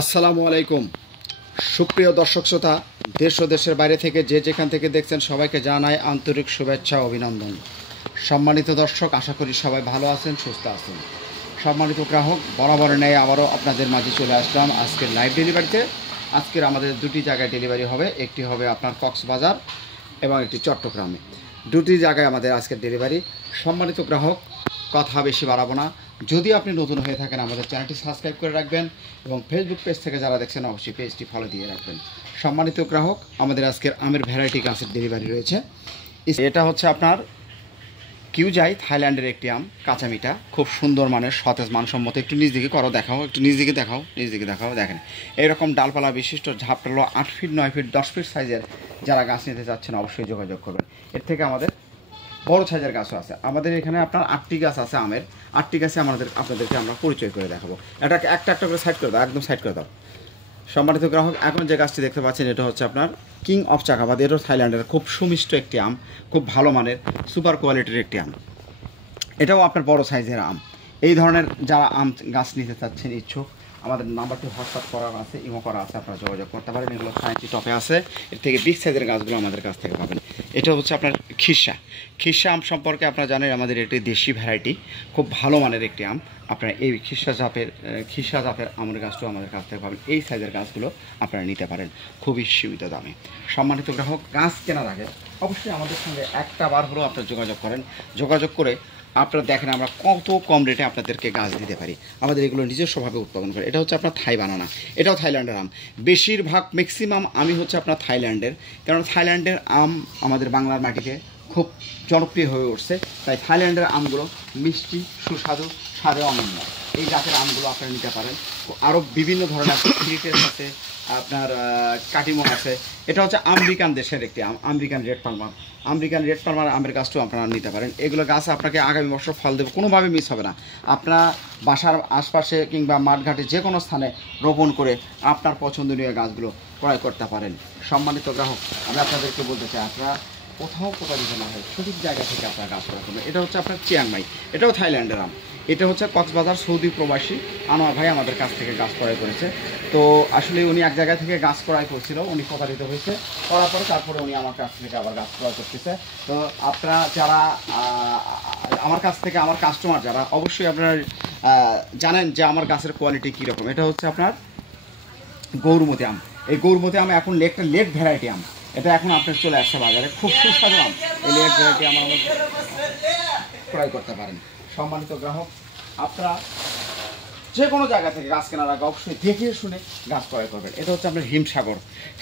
আসসালামু আলাইকুম সুপ্রিয় দর্শক শ্রোতা দেশ ও দেশের বাইরে থেকে যে যেখান থেকে দেখছেন সবাইকে জানাই আন্তরিক শুভেচ্ছা ও অভিনন্দন। সম্মানিত দর্শক, আশা করি সবাই ভালো আছেন, সুস্থ আছেন। সম্মানিত গ্রাহক, বরাবর ন্যায় আবারও আপনাদের মাঝে চলে আসলাম আজকের লাইভ ডেলিভারিতে। আজকের আমাদের দুটি জায়গায় ডেলিভারি হবে, একটি হবে আপনার কক্সবাজার এবং একটি চট্টগ্রামে। দুটি জায়গায় আমাদের আজকের ডেলিভারি। সম্মানিত গ্রাহক, কথা বেশি বাড়াবো না। যদি আপনি নতুন হয়ে থাকেন আমাদের চ্যানেলটি সাবস্ক্রাইব করে রাখবেন এবং ফেসবুক পেজ থেকে যারা দেখছেন অবশ্যই পেজটি ফলো দিয়ে রাখবেন। সম্মানিত গ্রাহক, আমাদের আজকের আমের ভ্যারাইটি গাছের ডেলিভারি রয়েছে। এটা হচ্ছে আপনার কিউজাই, থাইল্যান্ডের একটি আম, কাঁচা মিঠা, খুব সুন্দর মানের, সতেজ মানসম্মত। একটু নিজ দিকে করো, দেখাও, একটু নিজ দিকে দেখাও। দেখেন এইরকম ডালপালা বিশিষ্ট ঝাপটালো 8 ফিট 9 ফিট 10 ফিট সাইজের যারা গাছ নিতে চাচ্ছেন অবশ্যই যোগাযোগ করবেন। এর থেকে আমাদের বড় সাইজের গাছও আছে। আমাদের এখানে আপনার 8টি গাছ আছে আমের। 8টি গাছে আপনাদেরকে আমরা পরিচয় করে দেখাবো। এটাকে একটা করে সাইড করে দাও, একদম সাইড করে দাও। সম্মানিত গ্রাহক, এখন যে গাছটি দেখতে পাচ্ছেন এটা হচ্ছে আপনার কিং অফ চাকাবাদ। এটাও থাইল্যান্ডের খুব সুমিষ্ট একটি আম, খুব ভালো মানের সুপার কোয়ালিটির একটি আম। এটাও আপনার বড় সাইজের আম। এই ধরনের যারা আম গাছ নিতে চাচ্ছেন ইচ্ছুক, আমাদের নাম্বারটি হোয়াটসঅ্যাপ করা আছে, ইমো করা আছে, আপনারা যোগাযোগ করতে পারেন। এগুলো 5 টপে আছে। এর থেকে বিগ সাইজের গাছগুলো আমাদের কাছ থেকে পাবেন। এটা হচ্ছে আপনার খিরসা আম সম্পর্কে আপনারা জানেন, আমাদের এটি দেশি ভ্যারাইটি, খুব ভালো মানের একটি আম। আপনারা এই খিরসা জাতের আমের গাছটাও আমাদের কাছ থেকে পাবেন। এই সাইজের গাছগুলো আপনারা নিতে পারেন খুবই সীমিত দামে। সম্মানিত গ্রাহক, গাছ কেনার আগে অবশ্যই আমাদের সঙ্গে একটা বার হলেও আপনারা যোগাযোগ করেন। যোগাযোগ করে আপনারা দেখেন আমরা কত কম রেটে আপনাদেরকে গাছ দিতে পারি। আমাদের এগুলো নিজস্বভাবে উৎপাদন করে। এটা হচ্ছে আপনার থাই বানানা, এটাও থাইল্যান্ডের আম। বেশিরভাগ ম্যাক্সিমাম আমি হচ্ছে আপনার থাইল্যান্ডের, কারণ থাইল্যান্ডের আম আমাদের বাংলার মাটিতে খুব জনপ্রিয় হয়ে উঠছে। তাই থাইল্যান্ডের আমগুলো মিষ্টি, সুস্বাদু, স্বাদে অনন্য। এই জাতের আমগুলো আপনারা নিতে পারেন। আরও বিভিন্ন ধরনের আছে, ফ্রিটেস আছে, আপনার কাটিমন আছে। এটা হচ্ছে আমেরিকান দেশের একটি আম, আমেরিকান রেড পালমার আমের গাছটাও আপনারা নিতে পারেন। এগুলো গাছ আপনাকে আগামী বছর ফল দেবে, কোনোভাবে মিস হবে না। আপনার বাসার আশপাশে কিংবা মাঠঘাটে যে কোনো স্থানে রোপণ করে আপনার পছন্দনীয় গাছগুলো ক্রয় করতে পারেন। সম্মানিত গ্রাহক, আমি আপনাদেরকে বলতে চাই, আপনারা কোথাও প্রতারিত না হয় সঠিক জায়গা থেকে আপনার গাছ ক্রয় করবেন। এটা হচ্ছে আপনার চিয়াংমাই, এটাও থাইল্যান্ডের আম। এটা হচ্ছে কক্সবাজার সৌদি প্রবাসী আনোয়ার ভাই আমাদের কাছ থেকে গাছ ক্রয় করেছে। তো আসলে উনি এক জায়গা থেকে গাছ ক্রয় করছিল, উনি প্রতারিত হয়েছে, করার পরে তারপরে উনি আমার কাছ থেকে আবার গাছ ক্রয় করতেছে। তো আপনারা যারা আমার কাছ থেকে, আমার কাস্টমার যারা, অবশ্যই আপনারা জানেন যে আমার গাছের কোয়ালিটি কীরকম। এটা হচ্ছে আপনার গৌরমতি আম। এই গৌরমতি আম এখন লেট ভ্যারাইটি আম। এটা এখন আপনার চলে আসছে বাজারে, খুব সুস্বাদু আম। এই লেট ভ্যারাইটি আমার ক্রয় করতে পারেন। সম্মানিত গ্রাহক, আপনারা যে কোনো জায়গা থেকে গাছ কেনার আগে অবশ্যই দেখে শুনে গাছ ক্রয় করবেন। এটা হচ্ছে আপনার হিমসাগর,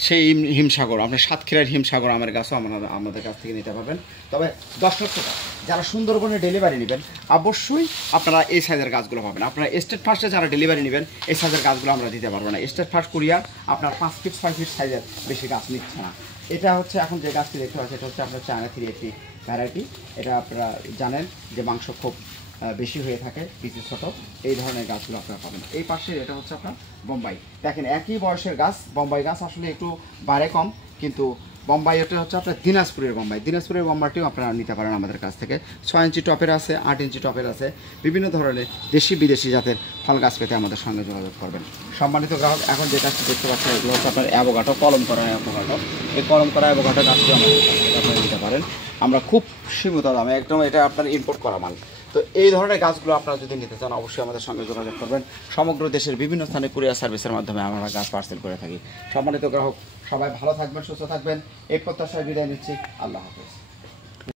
সেই হিমসাগর, আপনার সাতক্ষীরার হিমসাগর আমের গাছও আমাদের কাছ থেকে নিতে পারবেন। তবে দর্শক শ্রোতা, যারা সুন্দরবনে ডেলিভারি নেবেন অবশ্যই আপনারা এই সাইজের গাছগুলো পাবেন। আপনারা স্টেট ফার্স্টে যারা ডেলিভারি নেবেন এই সাইজের গাছগুলো আমরা দিতে পারবো না। স্টেট ফার্স্ট কুরিয়ার আপনার 5 ফিট 6 ফিট সাইজের বেশি গাছ নিচ্ছে না। এটা হচ্ছে এখন যে গাছটি দেখতে পাচ্ছি এটা হচ্ছে আপনার চায়না 3 একটি ভ্যারাইটি। এটা আপনারা জানেন যে মাংস খুব বেশি হয়ে থাকে, পিসি ছোটো। এই ধরনের গাছগুলো আপনারা পাবেন। এই পাশে এটা হচ্ছে আপনার বোম্বাই। দেখেন একই বয়সের গাছ, বোম্বাই গাছ আসলে একটু বাড়ে কম, কিন্তু বোম্বাই এটা হচ্ছে আপনার দিনাজপুরের বোম্বাইটিও আপনারা নিতে পারেন আমাদের কাছ থেকে। 6 ইঞ্চি টপের আছে, 8 ইঞ্চি টপের আছে। বিভিন্ন ধরনের দেশি বিদেশি জাতের ফল গাছ পেতে আমাদের সঙ্গে যোগাযোগ করবেন। সম্মানিত গ্রাহক, এখন যে গাছটি দেখতে পাচ্ছেন এগুলো হচ্ছে আপনার অ্যাভোকাডো, কলম করা অ্যাভোকাডো। এই কলম করা অ্যাভোকাডো গাছটি আমাদের কাছ থেকে আপনারা নিতে পারেন। আমরা খুব সীমিত দামে, একদম এটা আপনার ইম্পোর্ট করা মাল। তো এই ধরনের গাছগুলো আপনারা যদি নিতে চান অবশ্যই আমাদের সঙ্গে যোগাযোগ করবেন। সমগ্র দেশের বিভিন্ন স্থানে কুরিয়ার সার্ভিসের মাধ্যমে আমরা গাছ পার্সেল করে থাকি। সম্মানিত গ্রাহক, সবাই ভালো থাকবেন, সুস্থ থাকবেন, এই প্রত্যাশায় বিদায় নিচ্ছি। আল্লাহ হাফেজ।